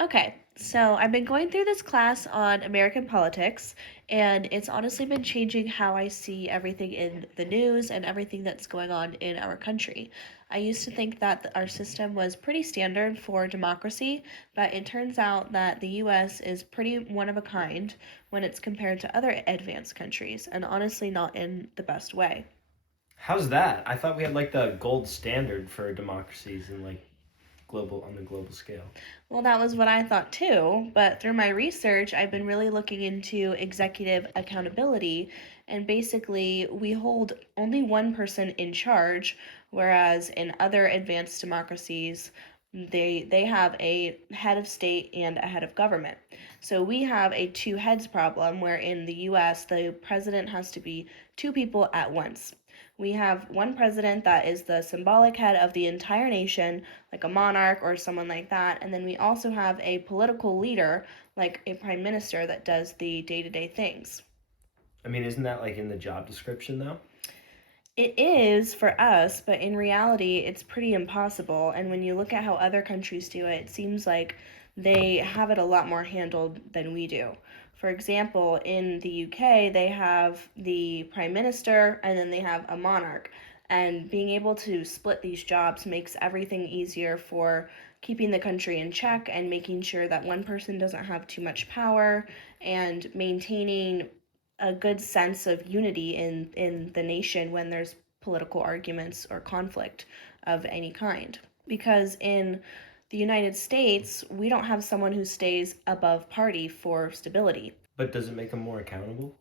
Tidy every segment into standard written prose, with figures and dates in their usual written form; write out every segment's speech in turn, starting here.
Okay, so I've been going through this class on American politics, and it's honestly been changing how I see everything in the news and everything that's going on in our country. I used to think that our system was pretty standard for democracy, but it turns out that the US is pretty one of a kind when it's compared to other advanced countries, and honestly, not in the best way. How's that? I thought we had like the gold standard for democracies in like global on the global scale. Well, that was what I thought too, but through my research, I've been really looking into executive accountability, and basically, we hold only one person in charge, whereas in other advanced democracies, they have a head of state and a head of government. So we have a two heads problem where in the US, the president has to be two people at once. We have one president that is the symbolic head of the entire nation, like a monarch or someone like that. And then we also have a political leader, like a prime minister, that does the day to day things. I mean, isn't that like in the job description though? It is for us, but in reality, it's pretty impossible. And when you look at how other countries do it, it seems like they have it a lot more handled than we do. For example, in the UK, they have the prime minister and then they have a monarch. And being able to split these jobs makes everything easier for keeping the country in check and making sure that one person doesn't have too much power and maintaining a good sense of unity in the nation when there's political arguments or conflict of any kind. Because in the United States, we don't have someone who stays above party for stability. But does it make them more accountable?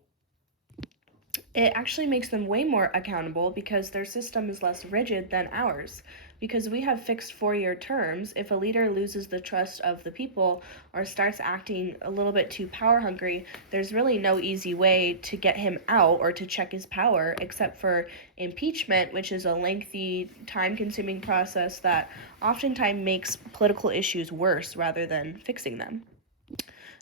It actually makes them way more accountable because their system is less rigid than ours. Because we have fixed 4 year terms, if a leader loses the trust of the people or starts acting a little bit too power hungry, there's really no easy way to get him out or to check his power except for impeachment, which is a lengthy, time consuming process that oftentimes makes political issues worse rather than fixing them.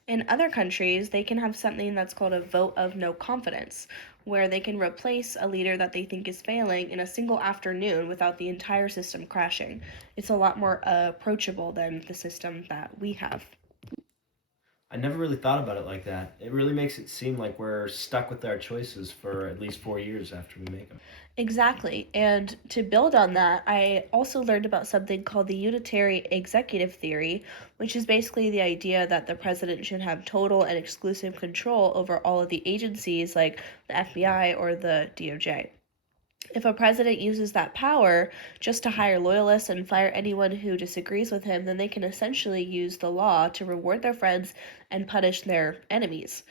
In other countries, they can have something that's called a vote of no confidence, where they can replace a leader that they think is failing in a single afternoon without the entire system crashing. It's a lot more approachable than the system that we have. I never really thought about it like that. It really makes it seem like we're stuck with our choices for at least 4 years after we make them. Exactly. And to build on that, I also learned about something called the unitary executive theory, which is basically the idea that the president should have total and exclusive control over all of the agencies like the FBI or the DOJ. If a president uses that power just to hire loyalists and fire anyone who disagrees with him, then they can essentially use the law to reward their friends and punish their enemies.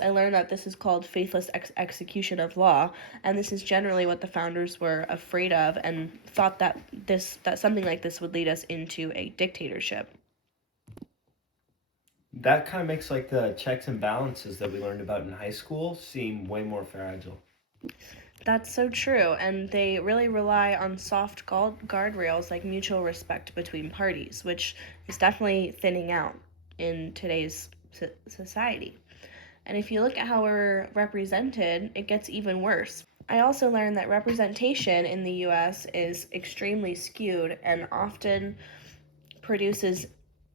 I learned that this is called faithless execution of law, and this is generally what the founders were afraid of and thought that something like this would lead us into a dictatorship. That kind of makes like the checks and balances that we learned about in high school seem way more fragile. That's so true, and they really rely on soft guardrails like mutual respect between parties, which is definitely thinning out in today's society. And if you look at how we're represented, it gets even worse. I also learned that representation in the US is extremely skewed and often produces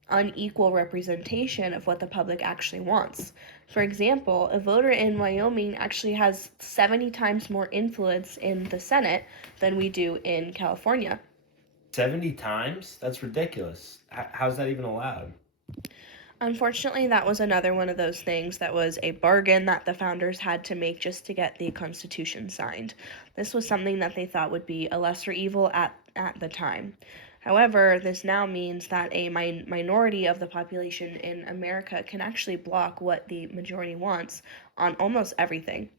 unequal representation of what the public actually wants. For example, a voter in Wyoming actually has 70 times more influence in the Senate than we do in California. 70 times? That's ridiculous. How's that even allowed? Unfortunately, that was another one of those things that was a bargain that the founders had to make just to get the Constitution signed. This was something that they thought would be a lesser evil at the time. However, this now means that a minority of the population in America can actually block what the majority wants on almost everything.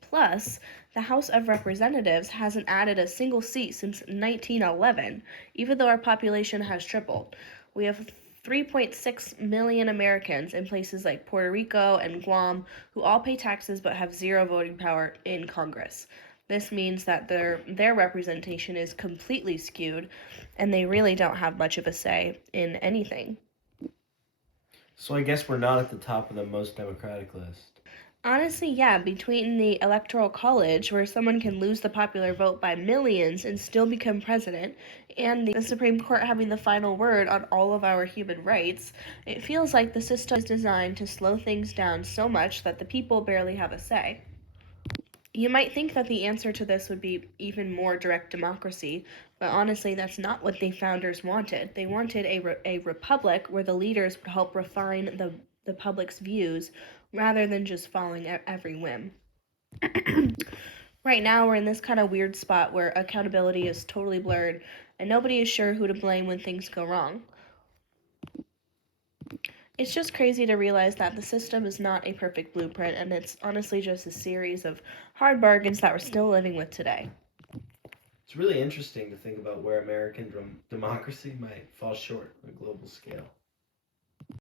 Plus, the House of Representatives hasn't added a single seat since 1911, even though our population has tripled. We have 3.6 million Americans in places like Puerto Rico and Guam who all pay taxes but have zero voting power in Congress. This means that their representation is completely skewed and they really don't have much of a say in anything. So I guess we're not at the top of the most democratic list. Honestly, yeah, between the Electoral College, where someone can lose the popular vote by millions and still become president, and the Supreme Court having the final word on all of our human rights, it feels like the system is designed to slow things down so much that the people barely have a say. You might think that the answer to this would be even more direct democracy, but honestly, that's not what the founders wanted. They wanted a republic where the leaders would help refine the public's views rather than just following every whim. Right now, we're in this kind of weird spot where accountability is totally blurred and nobody is sure who to blame when things go wrong. It's just crazy to realize that the system is not a perfect blueprint and it's honestly just a series of hard bargains that we're still living with today. It's really interesting to think about where American democracy might fall short on a global scale.